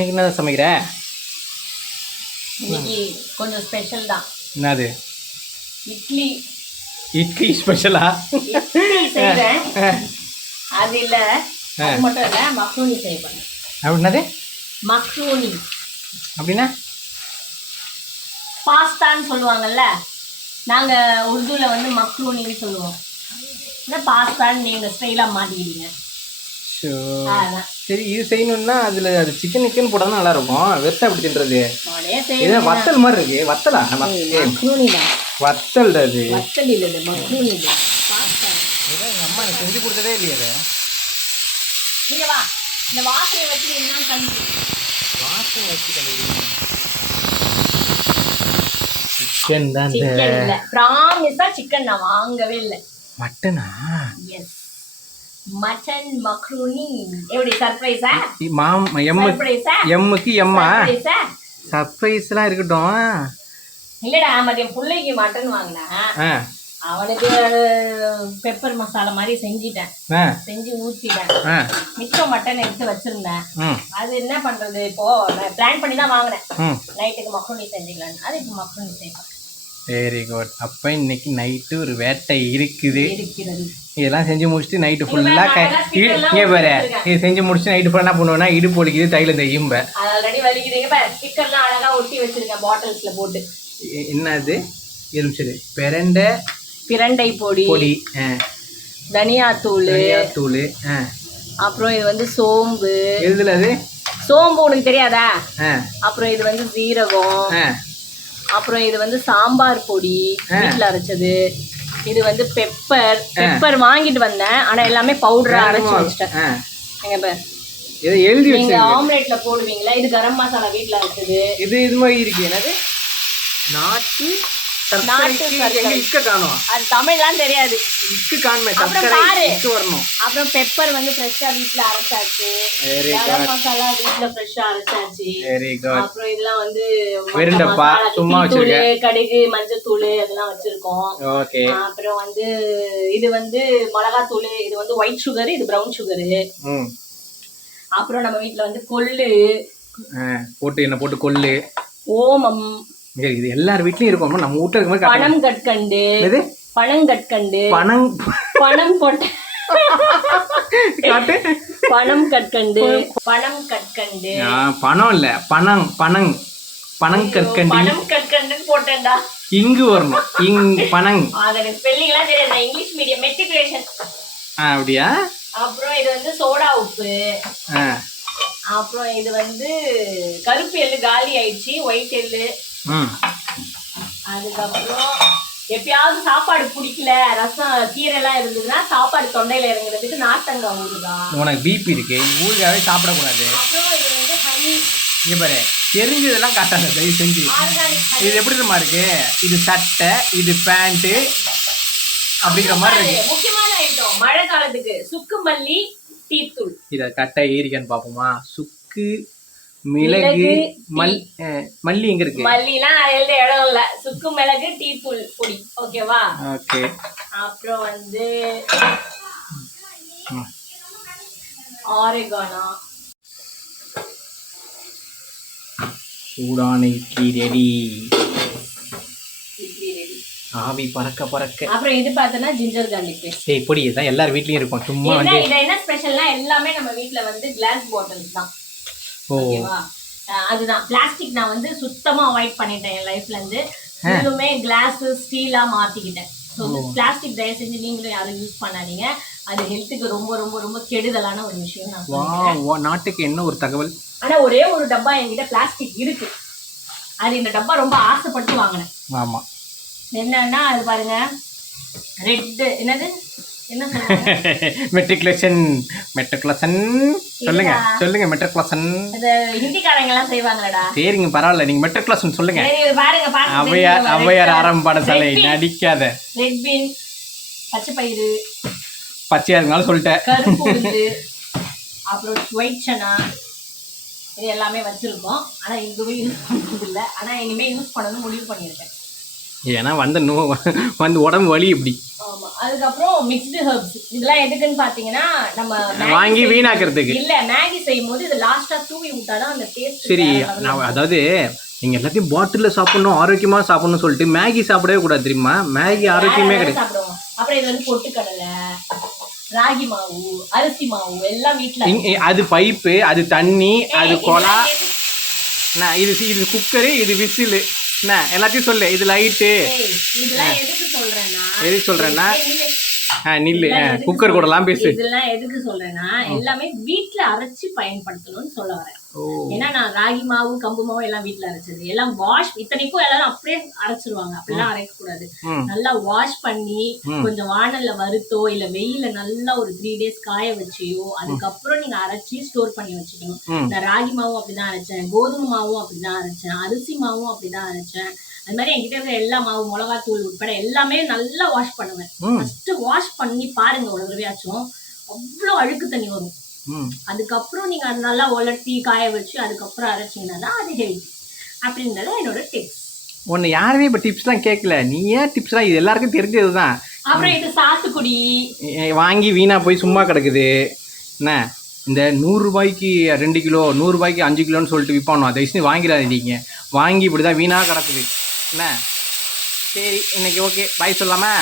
இன்னைக்கு என்ன சமைக்கிற? இன்னைக்கு கொஞ்சம் ஸ்பெஷல் தான். என்னது? இட்லி. இட்லி ஸ்பெஷலா செய்வேன். அது இல்ல. மட்டும் இல்ல மக்ரூனி செய்வேன். அப்படின்னது மக்ரூனி. அப்படின்னா? பாஸ்தான்னு சொல்லுவாங்கல்ல நாங்க உருதுல வந்து மக்ரூனின்னு சொல்லுவோம். பாஸ்தான்னு நீங்க ஸ்டைலா மாட்டிக்கிட்டீங்க. ஷோ. அதான். சரி இது செய்யணும்னா அதில் அது சிக்கன் நிக்கன் போட்டால் நல்லா இருக்கும் வெத்தலை அப்படி தின்றது? இது வத்தல் மாதிரி இருக்கு. வத்தலா? வத்தல் அது எங்கள் அம்மா எனக்கு செஞ்சு கொடுத்ததே இல்லையே இந்த வாசனை வச்சு என்ன பண்ணி? வாசனை வச்சு சிக்கன் தான் சிக்கன் இல்ல. சிக்கன் நான் வாங்கவே இல்லை. மட்டனா எஸ் மட்டன் மக்ரூனி எப்படி சர்ப்ரைஸா மாம் சர்ப்ரைஸா எம்முக்கு எம்மா? சர்ப்ரைஸா சர்ப்ரைஸ்லாம் இருக்கட்டும். இல்லடா மதியம் பிள்ளைக்கு மட்டன் வாங்கினா அவனுக்கு பெப்பர் மசாலா மாதிரி செஞ்சிட்டேன். செஞ்சு ஊத்திட்டேன். மிச்சம் மட்டன் எடுத்து வச்சிருந்தேன். அது என்ன பண்றது? இப்போ பிளான் பண்ணி தான் வாங்கினேன். நைட்டுக்கு மக்ரூனி செஞ்சுக்கலான்னு அது இப்போ மக்ரூனி செய்வேன். வெரி குட் அப்போ இன்னைக்கு நைட்டு ஒரு வேட்டை இருக்குது. இதெல்லாம் செஞ்சு முடிச்சுட்டு நைட்டு ஃபுல்லாக கை இங்கே பாரு. இது செஞ்சு முடிச்சுட்டு நைட்டு ஃபுல்லாக என்ன பண்ணுவேன்னா இடுப்பு ஒலிக்குது தைலம் தையும்ப அது ஆல்ரெடி வலிக்குதுங்க ஸ்டிக்கர்லாம் அழகா ஒட்டி வச்சிருக்கேன் பாட்டில்ஸ்ல போட்டு. என்னது? எலுமிச்சது பிரண்டை பிரண்டை பொடி. பொடி. தனியாத்தூள். தூள் ஆ. அப்புறம் இது வந்து சோம்பு. எழுதுல அது? சோம்பு உனக்கு தெரியாதா? அப்புறம் இது வந்து சீரகம். ஆ. அப்புறம் இது வந்து சாம்பார் பொடி. வீட்டில் அரைச்சது. இது வந்து பெப்பர் பெப்பர் வாங்கிட்டு வந்தேன். ஆனா எல்லாமே பவுடரா அரைச்சு வச்சிட்டேன். எங்க பாரு இதை எழுதி நீங்க ஆம்லெட்ல போடுவீங்களா? இது கரம் மசாலா வீட்ல அரைச்சது. இது இது மாதிரி இருக்கு. என்னது? நாட்டு தமிழ்லாம் தெரியாது. அப்புறம் பெப்பர் வந்து ஃப்ரெஷ்ஷா வீட்ல அரைச்சாச்சு. மசாலா வீட்ல ஃப்ரெஷ்ஷா அரைச்சாச்சு. வெரி குட் அப்புறம் இதெல்லாம் வந்து தூளு. கடுகு மஞ்சத்தூள் அதெல்லாம் வச்சிருக்கோம். ஓகே அப்புறம் வந்து இது வந்து மிளகாத்தூள் இது வந்து ஒயிட் சுகர் இது பிரவுன் சுகரு ம். அப்புறம் நம்ம வீட்ல வந்து கொள்ளு. போட்டு என்ன போட்டு கொல்லு ஓமம். இங்க இது எல்லார் வீட்லயும் இருக்கும். நம்ம வீட்டுல இருக்க மாதிரி காட்டணும். பனம் கற்கண்டு எது பனங்கற்கண்டு பணம் பனம் போட்ட காட்டு. பனம் கற்கண்டு பனம் கற்கண்டு பணம் இல்ல. பணம் பணங் பனங்கற்கண்டி பனம் கற்கண்டுன்னு போட்டேன்டா. இங்கு வரணும். இங் பனங் அது ஸ்பெல்லிங் எல்லாம் தெரியாது நான் இங்கிலீஷ் மீடியம் மெட்ரிகுலேஷன் ஆ, அப்படியா? அப்புறம் இது வந்து சோடா உப்பு. ஆ. அப்புறம் இது வந்து கருப்பு எள்ளு காலி ஆயிடுச்சு ஒயிட் எள்ளு. அதுக்கப்புறம் எப்பயாவது சாப்பாடு பிடிக்கல ரசம் கீரை எல்லாம் இருந்ததுன்னா சாப்பாடு தொண்டையில இறங்குறதுக்கு நார்த்தங்காய் ஊறுகாய். உனக்கு பிபி இருக்கு. ஊருக்காவே சாப்பிடக்கூடாது. அப்புறம் இது வந்து ஹனி இங்க பாரு தெரிஞ்சதெல்லாம் காட்டாத தயவு செஞ்சு. இது எப்படி தெரியுமா இருக்கு? இது சட்டை இது பேண்ட்டு அப்படிங்கிற மாதிரி இருக்கு. முக்கியமான ஐட்டம் மழை காலத்துக்கு சுக்கு மல்லி டீத்தூள் இத கட்டை ஏரிக்கான்னு பாப்போமா சுக்கு மிளகு மல் மல்லி எங்க இருக்கு? மல்லிலாம் எழுத இடம் இல்ல. சுக்கு மிளகு டீத்தூள் பொடி. ஓகேவா ஓகே அப்புறம் வந்து. ஆரிகானா சூடான இட்லி ரெடி ஆவி பறக்க பறக்க. அப்புறம் இது பார்த்தோன்னா ஜிஞ்சர் கார்லிக் பேஸ்ட் ஏய் பொடி இதான் எல்லார் வீட்லயும் இருக்கும். சும்மா வந்து என்ன ஸ்பெஷல்னா எல்லாமே நம்ம வீட்ல வந்து கிளாஸ் பாட்டில்ஸ் தான். ஓகேவா? அதுதான். பிளாஸ்டிக் நான் வந்து சுத்தமா அவாய்ட் பண்ணிட்டேன் என் லைஃப்ல இருந்து. இன்னுமே கிளாஸ் ஸ்டீலா மாத்திக்கிட்டேன். ஸோ பிளாஸ்டிக் தயவு செஞ்சு நீங்களும் யாரும் யூஸ் பண்ணாதீங்க. அது ஹெல்த்துக்கு ரொம்ப ரொம்ப ரொம்ப கெடுதலான ஒரு விஷயம் நான் நாட்டுக்கு என்ன ஒரு தகவல்? ஆனா ஒரே ஒரு டப்பா என்கிட்ட பிளாஸ்டிக் இருக்கு. அது இந்த டப்பா ரொம்ப ஆசைப்பட்டு வாங்கினேன். ஆமா. என்னன்னா அது பாருங்க ரெட் என்னது? மெட்ரிகுலேஷன் மெட்ரிகுலேஷன் சொல்லுங்க. சொல்லுங்க மெட்ரிகுலேஷன் அது ஹிந்திக்காரங்க எல்லாம் செய்வாங்களடா. சரிங்க பரவாயில்ல நீங்க மெட்ரிகுலேஷன் சொல்லுங்க. சரி இது பாருங்க பாருங்க ஔவையார் ஔவையார் ஆரம்ப பாடசாலை நடிக்காத ரெட் பீன். பச்சை பயிறு. பச்சையா இருந்தாலும் சொல்லிட்டேன். அப்புறம் ஒயிட் சனா. இது எல்லாமே வச்சிருக்கோம். ஆனா இதுவே யூஸ் பண்றது இல்ல. ஆனா இனிமே யூஸ் பண்ணணும்னு முடிவு பண்ணியிருக்கேன். ஏன்னா வந்த நோ வந்து உடம்பு வலி இப்படி. அதுக்கப்புறம் மிக்ஸ்டு ஹெர்ப்ஸ் இதெல்லாம் எதுக்குன்னு பாத்தீங்கன்னா நம்ம வாங்கி வீணாக்குறதுக்கு. இல்ல மேகி செய்யும் போது இது லாஸ்டா தூவி விட்டாதான் அந்த டேஸ்ட் சரி நான் அதாவது நீங்கள் எல்லாத்தையும் பாட்டிலில் சாப்பிடணும் ஆரோக்கியமாக சாப்பிடணும்னு சொல்லிட்டு மேகி சாப்பிடவே கூடாது தெரியுமா? மேகி ஆரோக்கியமே கிடையாது. அப்புறம் இது வந்து பொட்டுக்கடலை ராகி மாவு அரிசி மாவு எல்லாம் இ- அது பைப்பு அது தண்ணி அது என்ன இது இது குக்கரு இது விசிலு. என்ன? எல்லாத்தையும் சொல்லு. இது லைட்டு எதுக்கு ஏய், நில்லு. குக்கர் கூடலாம் பேசு. இதெல்லாம் எதுக்கு சொல்றேன்னா எல்லாமே வீட்ல அரைச்சு பயன்படுத்தணும்னு சொல்ல வரேன். ஏன்னா நான் ராகி மாவு கம்பு மாவு எல்லாம் வீட்ல அரைச்சது. எல்லாம் வாஷ் இத்தனைக்கும் எல்லாரும் அப்படியே அரைச்சிருவாங்க. அப்படிலாம் அரைக்க கூடாது நல்லா வாஷ் பண்ணி. கொஞ்சம் வாணல்ல வறுத்தோ இல்ல வெயில நல்லா ஒரு த்ரீ டேஸ் காய வச்சியோ அதுக்கப்புறம் நீங்க அரைச்சி ஸ்டோர் பண்ணி வச்சுக்கணும். இந்த ராகி மாவும் அப்படிதான் அரைச்சேன். கோதுமை மாவும் அப்படிதான் அரைச்சேன். அரிசி மாவும் அப்படிதான் அரைச்சேன். அது மாதிரி என்கிட்ட இருக்கிற எல்லா மாவு மிளகாத்தூள் உட்பட எல்லாமே நல்லா வாஷ் பண்ணுவேன். ஃபர்ஸ்ட் வாஷ் பண்ணி பாருங்க ஒரு தடவையாச்சும். அவ்வளோ அழுக்கு தண்ணி வரும். அதுக்கப்புறம் நீங்க அது நல்லா உலர்த்தி காய வச்சு அதுக்கப்புறம் அரைச்சீங்கன்னா தான் அது ஹெல்த்தி அப்படின்றது என்னோட டிப்ஸ் உன்னை யாருமே இப்போ டிப்ஸ்லாம் கேட்கல நீ ஏன் டிப்ஸ்லாம் இது எல்லாருக்கும் தெரிஞ்சது தான் அப்புறம் இது சாத்துக்குடி. வாங்கி வீணாக போய் சும்மா கிடக்குது. என்ன? இந்த நூறுரூபாய்க்கு ரெண்டு கிலோ நூறுரூபாய்க்கு அஞ்சு கிலோன்னு சொல்லிட்டு விற்பானோ அதை வச்சு வாங்கிடாதீங்க வாங்கி இப்படி தான் வீணாக கிடக்குது. என்ன? சரி இன்னைக்கு ஓகே பாய் சொல்லாமா?